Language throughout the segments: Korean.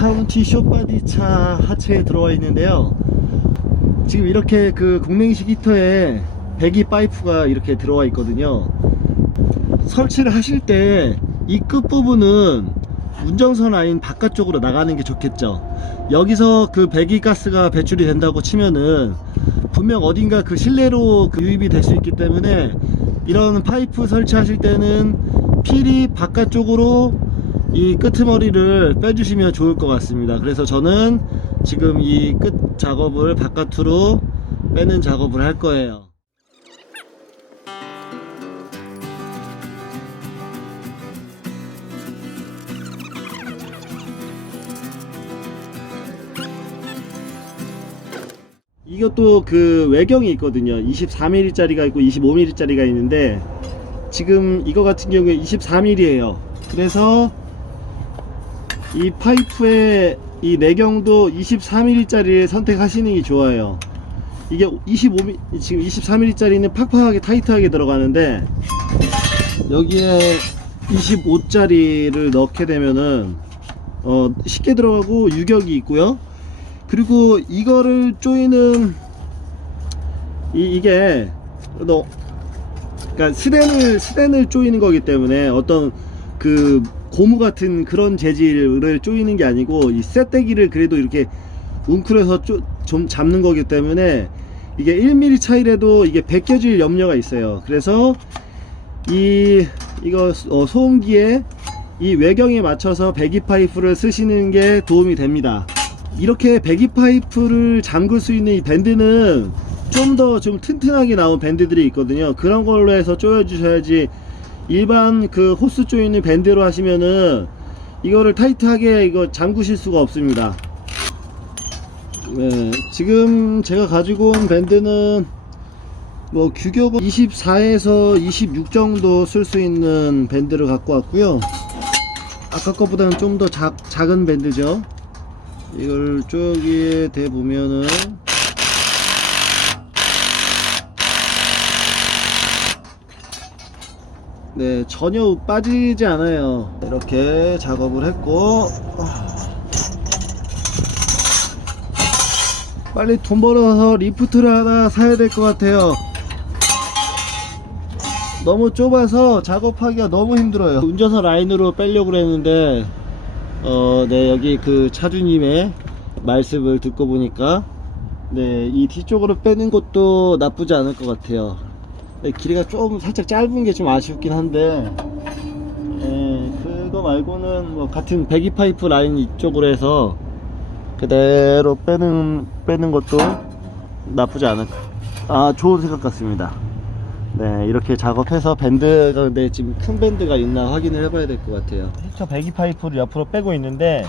카운티 쇼바디 차 하체에 들어와 있는데요. 지금 이렇게 그 공랭식 히터에 배기 파이프가 이렇게 들어와 있거든요. 설치를 하실 때 이 끝부분은 운전선 라인 바깥쪽으로 나가는 게 좋겠죠. 여기서 그 배기 가스가 배출이 된다고 치면은 분명 어딘가 그 실내로 그 유입이 될 수 있기 때문에 이런 파이프 설치하실 때는 필히 바깥쪽으로 이 끄트머리를 빼주시면 좋을 것 같습니다. 그래서 저는 지금 이 끝 작업을 바깥으로 빼는 작업을 할 거예요. 이것도 그 외경이 있거든요. 24mm 짜리가 있고 25mm 짜리가 있는데 지금 이거 같은 경우에 24mm예요. 그래서 이 파이프의 이 내경도 24mm 짜리를 선택하시는 게 좋아요. 이게 25mm 지금 24mm 짜리는 팍팍하게 타이트하게 들어가는데 여기에 25짜리를 넣게 되면은 어 쉽게 들어가고 유격이 있고요. 그리고 이거를 조이는 이, 이게 너 그러니까 스댄을 스댄을 조이는 거기 때문에 어떤 그 고무 같은 그런 재질을 조이는 게 아니고 이 쇳대기를 그래도 이렇게 웅크려서 쪼, 좀 잡는 거기 때문에 이게 1mm 차이라도 이게 벗겨질 염려가 있어요. 그래서 이 이거 어, 소음기에 이 외경에 맞춰서 배기 파이프를 쓰시는 게 도움이 됩니다. 이렇게 배기 파이프를 잠글 수 있는 이 밴드는 좀 더좀 튼튼하게 나온 밴드들이 있거든요. 그런 걸로 해서 조여 주셔야지 일반 그 호스 조이는 밴드로 하시면은 이거를 타이트하게 이거 잠그실 수가 없습니다. 네, 지금 제가 가지고 온 밴드는 뭐 규격은 24에서 26 정도 쓸 수 있는 밴드를 갖고 왔고요. 아까 것보다는 좀 더 작은 밴드죠. 이걸 쪼기에 대 보면은 네 전혀 빠지지 않아요. 이렇게 작업을 했고 빨리 돈 벌어서 리프트를 하나 사야 될 것 같아요. 너무 좁아서 작업하기가 너무 힘들어요. 운전석 라인으로 빼려고 그랬는데 어, 네, 여기 그 차주님의 말씀을 듣고 보니까, 네, 이 뒤쪽으로 빼는 것도 나쁘지 않을 것 같아요. 네, 길이가 좀 살짝 짧은 게 좀 아쉽긴 한데, 네, 그거 말고는 뭐 같은 배기 파이프 라인 이쪽으로 해서 그대로 빼는, 빼는 것도 나쁘지 않을, 아, 좋은 생각 같습니다. 네, 이렇게 작업해서 밴드가 근데 지금 큰 밴드가 있나 확인을 해봐야 될 것 같아요. 히터 배기 파이프를 옆으로 빼고 있는데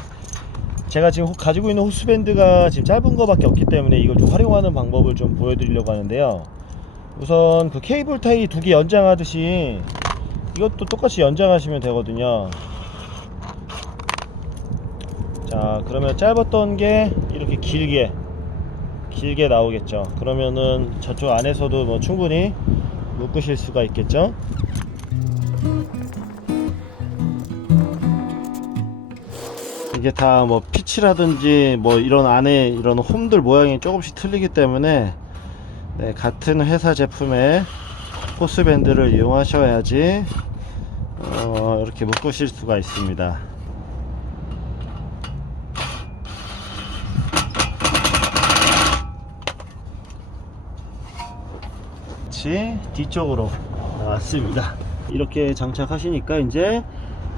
제가 지금 호- 가지고 있는 호스 밴드가 지금 짧은 거밖에 없기 때문에 이걸 좀 활용하는 방법을 좀 보여드리려고 하는데요. 우선 그 케이블 타이 두 개 연장하듯이 이것도 똑같이 연장하시면 되거든요. 자, 그러면 짧았던 게 이렇게 길게 길게 나오겠죠. 그러면은 저쪽 안에서도 뭐 충분히 묶으실 수가 있겠죠 이게 다 뭐 피치라든지 뭐 이런 안에 이런 홈들 모양이 조금씩 틀리기 때문에 네, 같은 회사 제품의 호스밴드를 이용하셔야지 어, 이렇게 묶으실 수가 있습니다 같이 뒤쪽으로 나왔습니다. 이렇게 장착하시니까 이제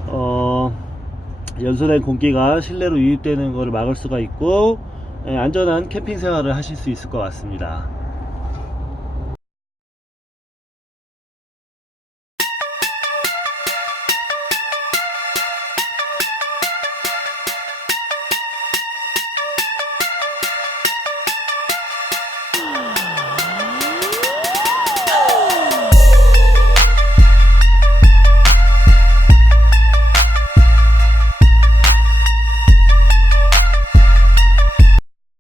어, 연소된 공기가 실내로 유입되는 것을 막을 수가 있고 예, 안전한 캠핑 생활을 하실 수 있을 것 같습니다.